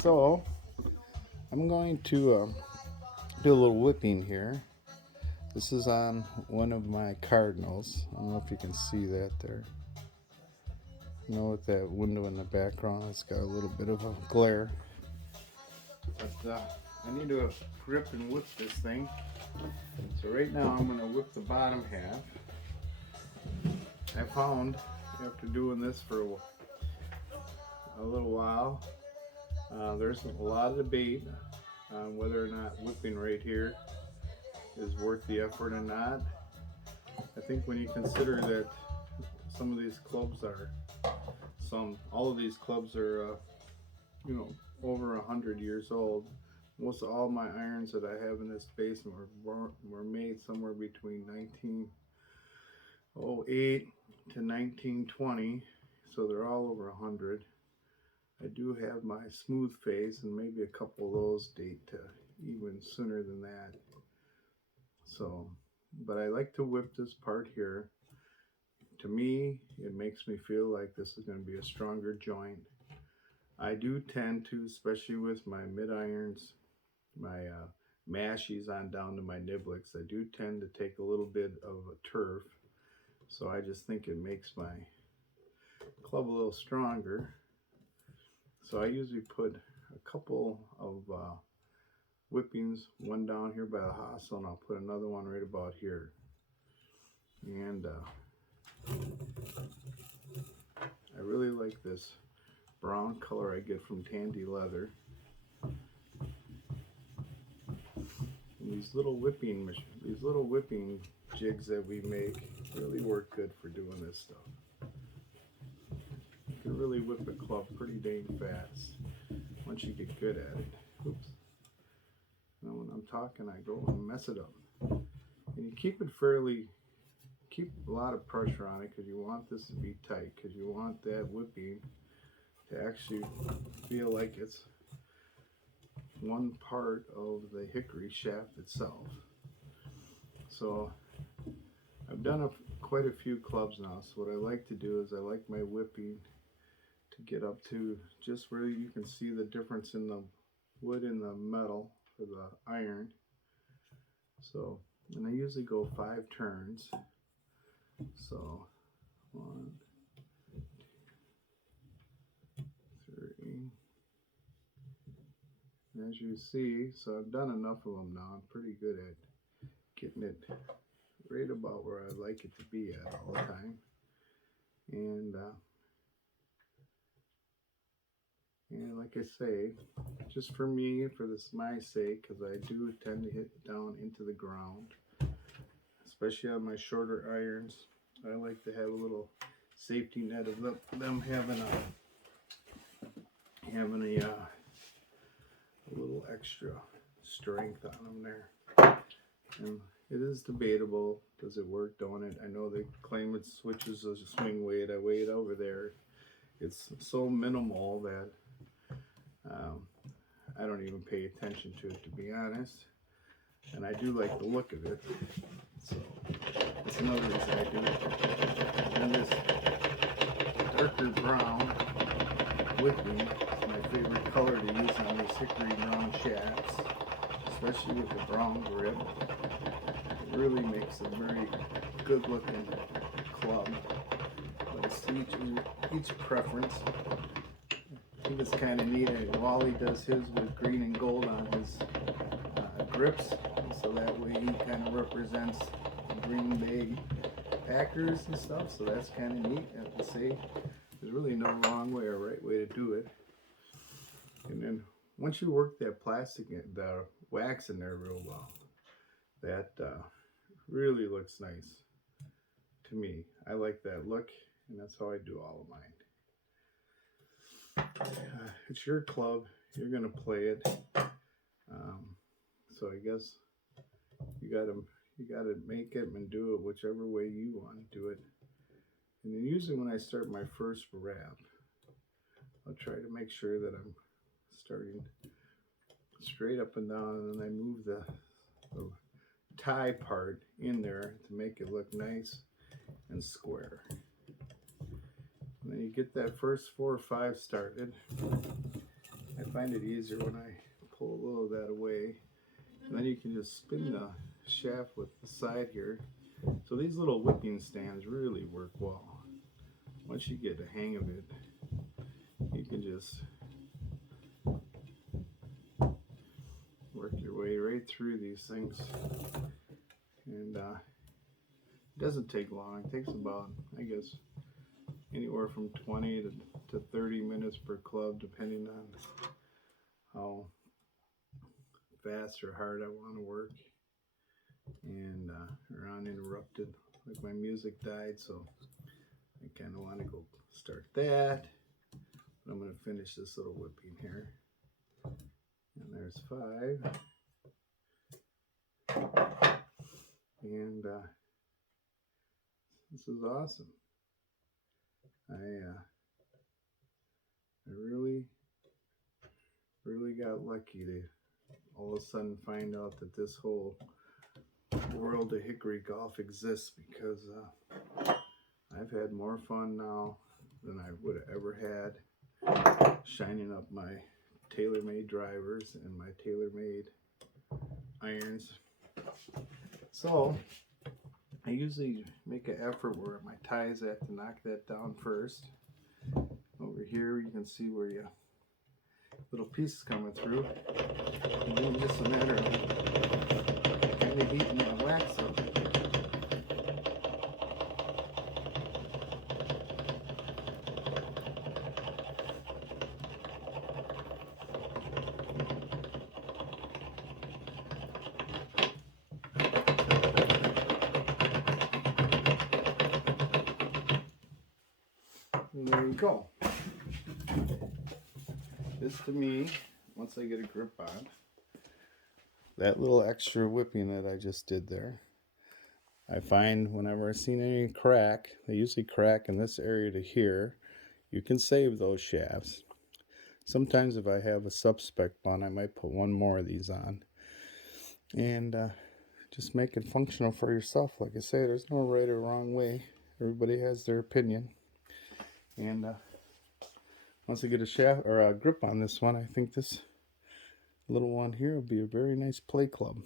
So I'm going to do a little whipping here. This is on one of my cardinals. I don't know if you can see that there. You know, with that window in the background, it's got a little bit of a glare. But I need to grip and whip this thing. So right now I'm going to whip the bottom half. I found after doing this for a little while, there's a lot of debate on whether or not whipping right here is worth the effort or not. I think when you consider that some of these clubs are, all of these clubs are, over 100 years old. Most all my irons that I have in this basement were made somewhere between 1908 to 1920, so they're all over 100. I do have my smooth face, and maybe a couple of those date to even sooner than that. So, but I like to whip this part here. To me, it makes me feel like this is going to be a stronger joint. I do tend to, especially with my mid irons, my mashies on down to my niblets, I do tend to take a little bit of a turf. So I just think it makes my club a little stronger. So I usually put a couple of whippings, one down here by the hosel, and I'll put another one right about here. And I really like this brown color I get from Tandy leather. And these little whipping jigs that we make really work good for doing this stuff. You can really whip a club pretty dang fast once you get good at it. Oops. Now when I'm talking, I go and mess it up. And you keep a lot of pressure on it, because you want this to be tight, because you want that whipping to actually feel like it's one part of the hickory shaft itself. So I've done quite a few clubs now, so what I like to do is I like my whipping to get up to just where you can see the difference in the wood and the metal for the iron. So, and I usually go 5 turns. So 1, 2, 3. And as you see, so I've done enough of them now. I'm pretty good at getting it right about where I like it to be at all the time. And like I say, just for me, for this my sake, because I do tend to hit down into the ground, especially on my shorter irons. I like to have a little safety net of them having a little extra strength on them there. And it is debatable. Does it work? Don't it? I know they claim it switches the swing weight. I weigh it over there. It's so minimal that I don't even pay attention to it, to be honest. And I do like the look of it. So that's another reason I do it. And this darker brown whipping is my favorite color to use on these hickory brown shafts, especially with the brown grip. It really makes a very good looking club. But it's to each preference. I think it's kind of neat. Wally does his with green and gold on his grips, so that way he kind of represents the Green Bay Packers and stuff. So that's kind of neat. I have to say, there's really no wrong way or right way to do it. And then once you work that plastic, the wax in there real well, that really looks nice to me. I like that look, and that's how I do all of mine. It's your club. You're gonna play it. So I guess you gotta make it and do it whichever way you want to do it. And then usually when I start my first wrap, I'll try to make sure that I'm starting straight up and down, and then I move the tie part in there to make it look nice and square. And then you get that first 4 or 5 started. I find it easier when I pull a little of that away. And then you can just spin the shaft with the side here. So these little whipping stands really work well. Once you get the hang of it, you can just work your way right through these things. And it doesn't take long. It takes about, I guess, anywhere from 20 to 30 minutes per club, depending on how fast or hard I want to work. And or uninterrupted. Like my music died, so I kind of want to go start that. But I'm going to finish this little whipping here. And there's 5. And this is awesome. I really got lucky to all of a sudden find out that this whole world of Hickory golf exists, because I've had more fun now than I would have ever had shining up my tailor-made drivers and my tailor-made irons. So I usually make an effort where my ties, I have to knock that down first. Over here you can see where you little pieces coming through. And then it's just a matter of kind of heating the wax up. And there you go. This to me, once I get a grip on, that little extra whipping that I just did there, I find whenever I've seen any crack, they usually crack in this area to here. You can save those shafts. Sometimes if I have a sub-spec bond, I might put one more of these on. And just make it functional for yourself. Like I say, there's no right or wrong way. Everybody has their opinion. And once I get a shaft or a grip on this one, I think this little one here will be a very nice play club.